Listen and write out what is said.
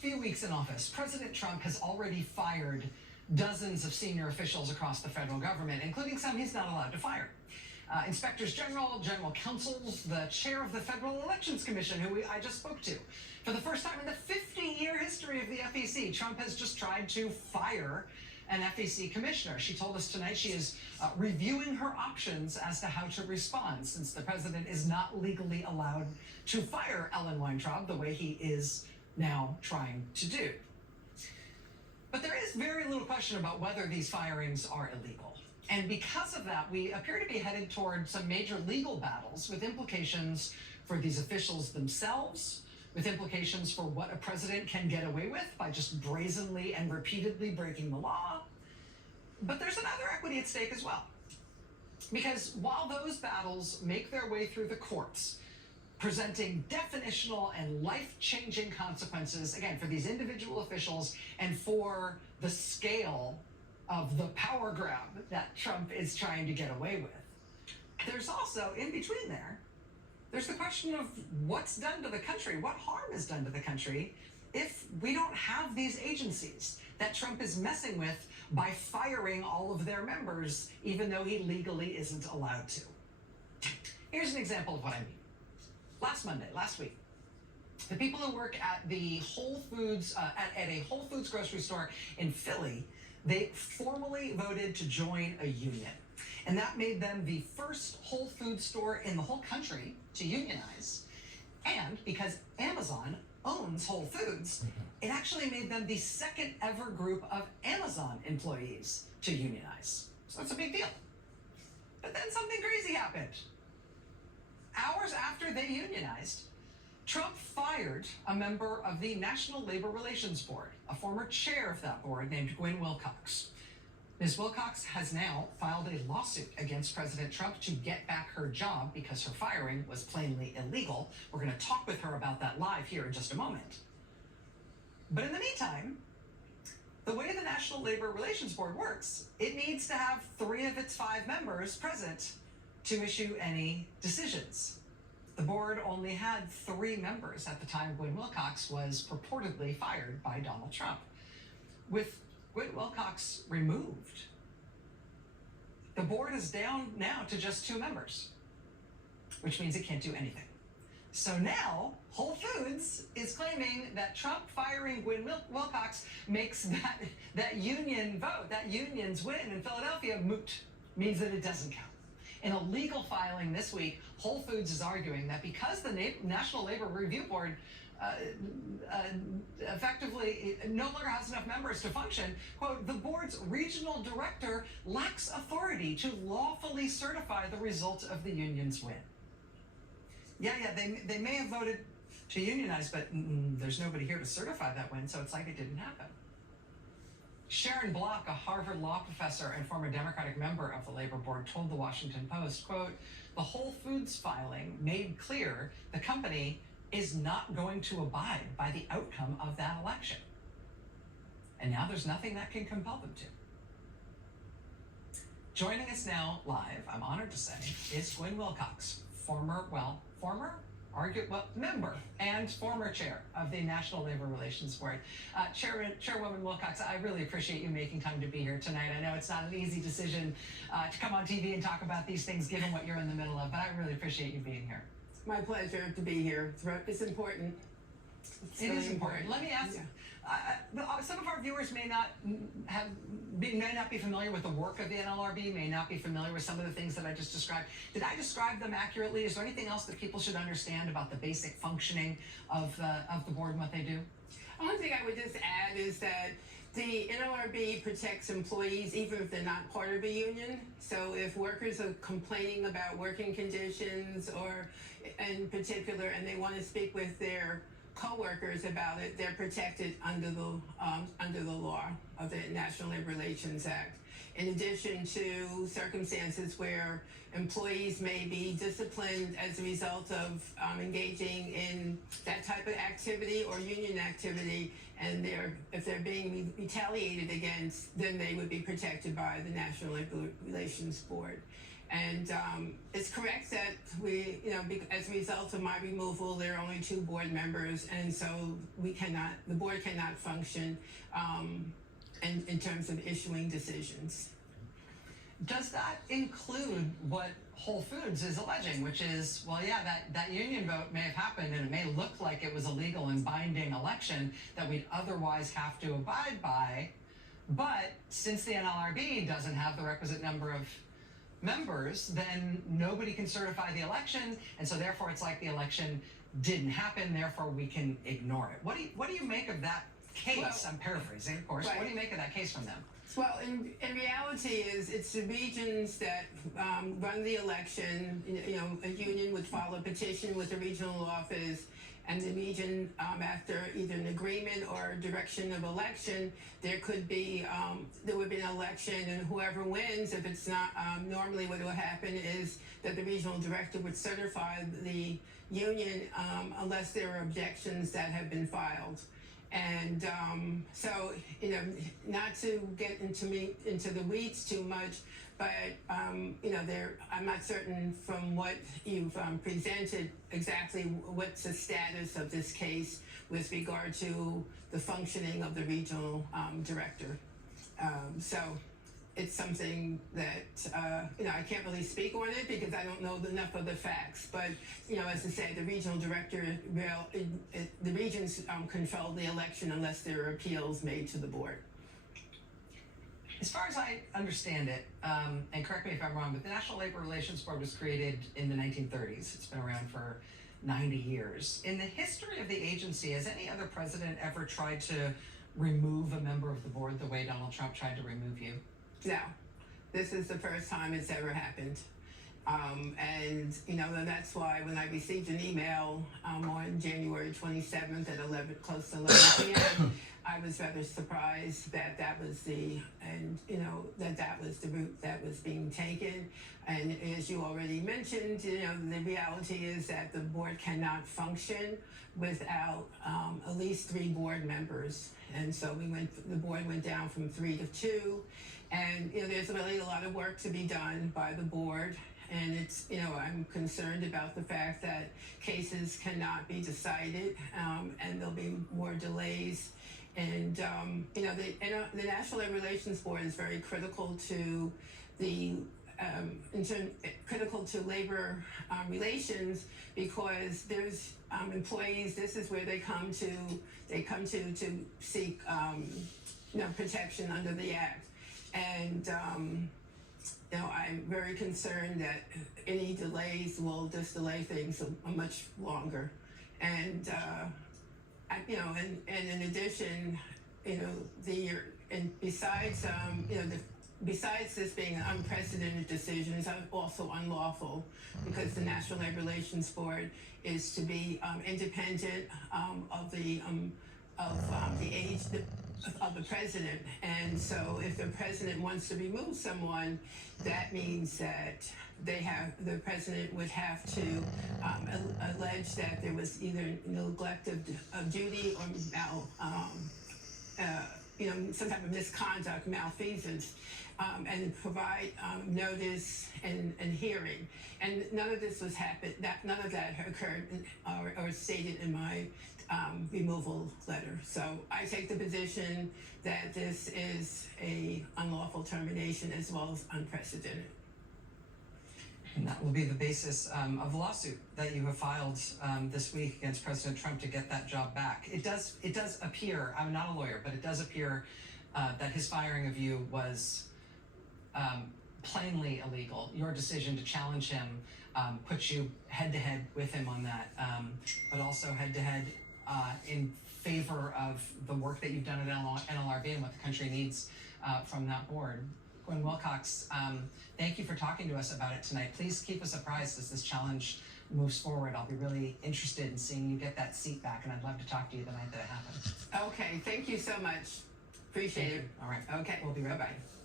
few weeks in office, President Trump has already fired dozens of senior officials across the federal government, including some he's not allowed to fire. Inspectors General, General Counsels, the chair of the Federal Elections Commission, who I just spoke to. For the first time in the 50-year history of the FEC, Trump has just tried to fire an FEC commissioner. She told us tonight she is reviewing her options as to how to respond, since the president is not legally allowed to fire Ellen Weintraub the way he is now trying to do. But there is very little question about whether these firings are illegal. And because of that, we appear to be headed toward some major legal battles with implications for these officials themselves, with implications for what a president can get away with by just brazenly and repeatedly breaking the law. But there's another equity at stake as well. Because while those battles make their way through the courts, presenting definitional and life-changing consequences, again, for these individual officials and for the scale of the power grab that Trump is trying to get away with, there's also, in between there's the question of what's done to the country, what harm is done to the country if we don't have these agencies that Trump is messing with by firing all of their members, even though he legally isn't allowed to. Here's an example of what I mean. Last week, the people who work at the Whole Foods, at a Whole Foods grocery store in Philly, they formally voted to join a union. And that made them the first Whole Foods store in the whole country to unionize. And because Amazon owns Whole Foods, it actually made them the second ever group of Amazon employees to unionize. So that's a big deal. But then something crazy happened. Hours after they unionized, Trump fired a member of the National Labor Relations Board, a former chair of that board named Gwen Wilcox. Ms. Wilcox has now filed a lawsuit against President Trump to get back her job because her firing was plainly illegal. We're going to talk with her about that live here in just a moment. But in the meantime, the way the National Labor Relations Board works, it needs to have 3 of its 5 members present to issue any decisions. The board only had 3 members at the time Gwen Wilcox was purportedly fired by Donald Trump. With Gwen Wilcox removed, the board is down now to just 2 members, which means it can't do anything. So now Whole Foods is claiming that Trump firing Gwen Wilcox makes that union vote, that union's win in Philadelphia, moot, means that it doesn't count. In a legal filing this week, Whole Foods is arguing that because the National Labor Review Board effectively no longer has enough members to function, quote, the board's regional director lacks authority to lawfully certify the result of the union's win. Yeah, they may have voted to unionize, but there's nobody here to certify that win, so it's like it didn't happen. Sharon Block, a Harvard law professor and former Democratic member of the Labor Board, told the Washington Post, quote, the Whole Foods filing made clear the company is not going to abide by the outcome of that election. And now there's nothing that can compel them to. Joining us now live, I'm honored to say, is Gwen Wilcox, member and former chair of the National Labor Relations Board. Chairwoman Wilcox, I really appreciate you making time to be here tonight. I know it's not an easy decision to come on TV and talk about these things given what you're in the middle of, but I really appreciate you being here. My pleasure to be here. It's important. It is important. Let me ask, some of our viewers may not be familiar with the work of the NLRB, may not be familiar with some of the things that I just described. Did I describe them accurately? Is there anything else that people should understand about the basic functioning of the board and what they do? Only thing I would just add is that the NLRB protects employees even if they're not part of a union. So if workers are complaining about working conditions or in particular, and they want to speak with their co-workers about it, they're protected under the law of the National Labor Relations Act. In addition to circumstances where employees may be disciplined as a result of engaging in that type of activity or union activity, and if they're being retaliated against, then they would be protected by the National Labor Relations Board. And it's correct that we, as a result of my removal, there are only 2 board members, and so the board cannot function in terms of issuing decisions. Does that include what Whole Foods is alleging, which is, well, yeah, that union vote may have happened and it may look like it was a legal and binding election that we'd otherwise have to abide by, but since the NLRB doesn't have the requisite number of members, then nobody can certify the election, and so therefore it's like the election didn't happen, therefore we can ignore it. What do you make of that case? Well, I'm paraphrasing, of course. Right. What do you make of that case from them? Well, in reality, it's the regions that run the election. A union would file a petition with the regional office, and the region, after either an agreement or direction of election, there would be an election, and whoever wins, if it's not, normally what will happen is that the regional director would certify the union unless there are objections that have been filed. And so, not to get into the weeds too much, but I'm not certain from what you've presented exactly what's the status of this case with regard to the functioning of the regional director. So it's something that I can't really speak on it because I don't know enough of the facts. But as I say, the regional director, the regions control the election unless there are appeals made to the board. As far as I understand it, and correct me if I'm wrong, but the National Labor Relations Board was created in the 1930s. It's been around for 90 years. In the history of the agency, has any other president ever tried to remove a member of the board the way Donald Trump tried to remove you? No, this is the first time it's ever happened. And that's why when I received an email on January 27th at close to 11 p.m., I was rather surprised that that was the route that was being taken. And as you already mentioned, the reality is that the board cannot function without at least 3 board members. And so the board went down from 3 to 2. And there's really a lot of work to be done by the board, and it's I'm concerned about the fact that cases cannot be decided, and there'll be more delays. And the National Labor Relations Board is very critical to critical to labor relations because there's employees. This is where they come to seek protection under the act. And I'm very concerned that any delays will just delay things much longer. And and in addition, besides this being an unprecedented decision, it's also unlawful because the National Labor Relations Board is to be independent of the age of the president. And so if the president wants to remove someone, that means that the president would have to allege that there was either neglect of duty or some type of misconduct, malfeasance, and provide notice and hearing. And none of this none of that occurred or stated in my removal letter. So I take the position that this is a unlawful termination as well as unprecedented. And that will be the basis of the lawsuit that you have filed this week against President Trump to get that job back. It does appear, I'm not a lawyer, but it does appear that his firing of you was plainly illegal. Your decision to challenge him puts you head-to-head with him on that, but also head-to-head in favor of the work that you've done at NLRB and what the country needs from that board. Gwen Wilcox, thank you for talking to us about it tonight. Please keep us apprised as this challenge moves forward. I'll be really interested in seeing you get that seat back, and I'd love to talk to you the night that it happens. Okay, thank you so much. Appreciate it. All right. Okay. We'll be right back. Bye-bye.